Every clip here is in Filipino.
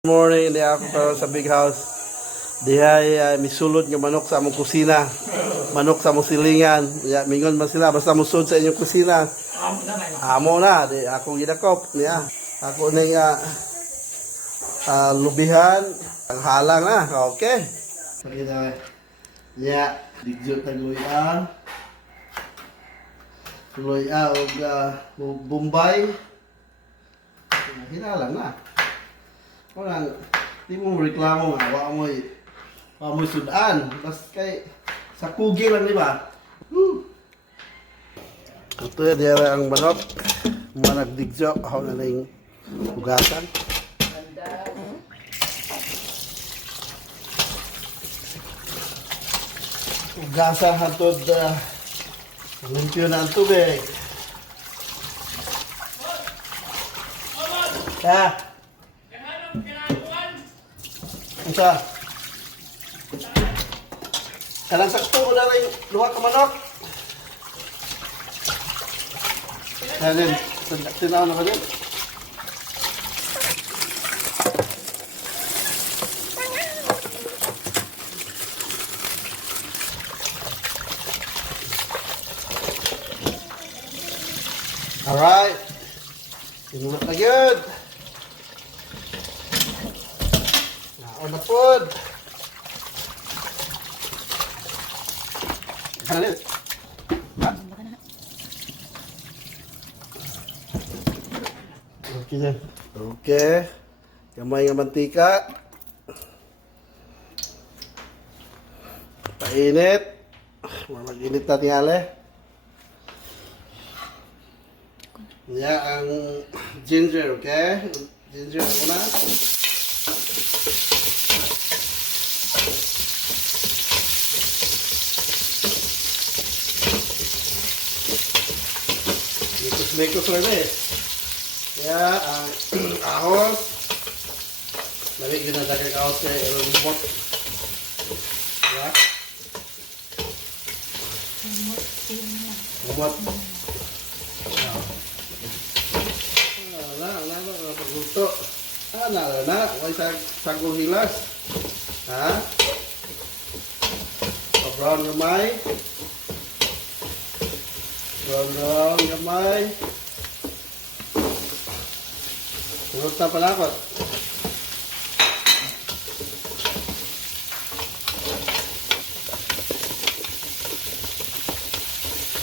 Morning, di ako karon sa big house. Dihay misulod nga manok sa among kusina. Manok sa among silingan. Ya, mingon man sila basta musud sa inyong kusina. Amo na, di ako gidakop niya. Ako ning lubihan, ang halang na. Okay. Kita ya, digyo tagluya. Luya og Bombay. Hinalang na. Orang, di mo reklamo nga, wa mo sudan. Bas kay sa kugi lang, di ba? Ito dia ang manok. Mga nagdigso, ako na lang hugasan. Hugasan hantod limpyo na ang tubig. Isa. Kanang sakto ko na rin luha ka manok. Kanin, tinaw na ka din. Alright. Tinulot na yun. Naon na pod. Kanin. Okay yan. Okay. Gamay nga mantika. Painit. Mag-init na tingali. Yan ang ginger, okay? Ginger muna. Mikos lang eh. Kaya ang ahos. Lagi ginadagay ahos kay lumot. Ya. Lumot. Wala pagluto. Na. May sagong hilas. Ha? Brown gamay. Brown gamay. Turot na palakot.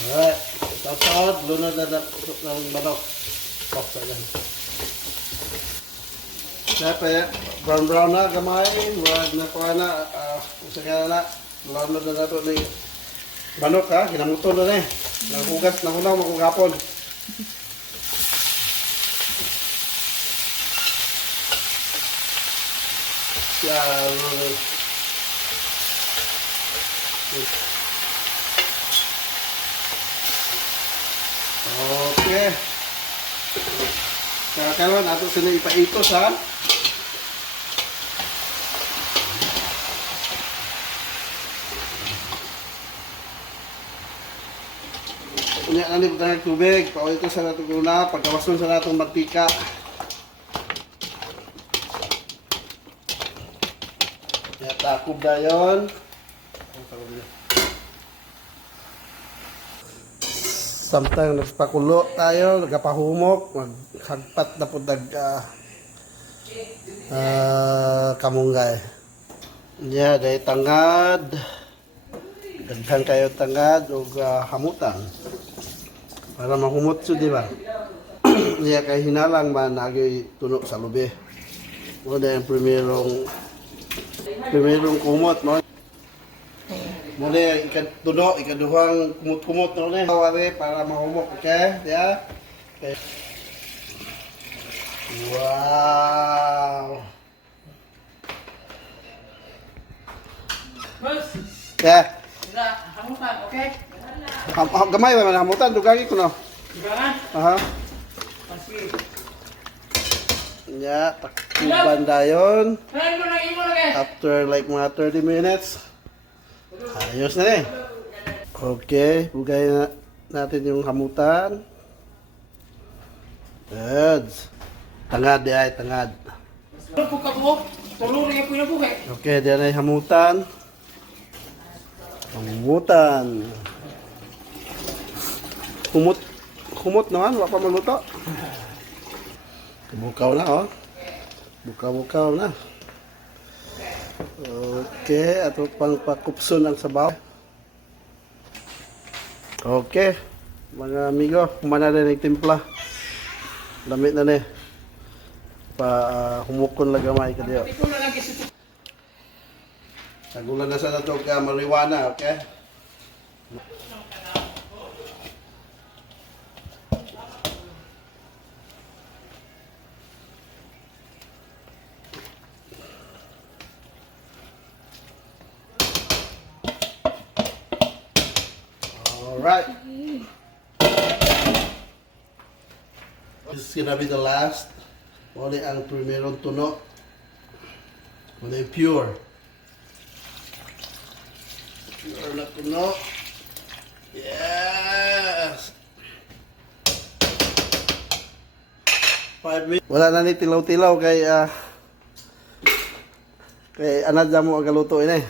Alright. Tapos, lunod na ng manok. Paksa yan. Siyempre, brown na gamay. Murad na kuha na. Usa ka na. Lunod na nato ng manok ha. Kinamuto na eh. Naghugat na muna magugapon. Okay. Kakaroon ato sila ipaitos ha. Unya nani po ng tubig, paulitos sa natong guna, pagkawason sa natong mantika. Takub dayon. Samtang nagpakulo tayo, nagapahumok, maghagpat na po kamunggay. Yeah, dahil tangad. Daghan kayo tangad o hamutan. Para mahumot so, di ba? Iya kay hinalang man nagyoy tuno sa lubi. O dahil primerong kumot mo. Muna ikatuno, ikaduhang kumot-kumot na ulit. Wari para mahumok, okay? Yeah? Okay. Wow! Yeah. Hamutan, okay? Gamay ba man hamutan? Dugagi ko no? Dugangan? Aha. Sige. Yeah, takuban dayon. Saan mo nang imo lagi? After like mga 30 minutes. Ayos na eh. Okay, bugay na natin yung hamutan. Good. Tangad di ay, tangad. Ano po ka po? Tulong rin po yung buhay. Okay, diyan ay hamutan. Hamutan. Humot. Humot naman, wala pa maluto. Bukaw na, oh. Bukaw na. Okay, ato pang pakupson ang sabaw. Okay, mga amigo, kumana na nagtimpla. Lamit na ni. Humukon lang gamay ka diyo. Ito na lang kasi. Nagulan na sa nato ka marijuana, okay? Alright. This is gonna be the last. Only ang primerong tuno. Only pure. Pure na tuno. Yes! 5 minutes. Wala na ni tilaw-tilaw kay anad mo agaluto ini.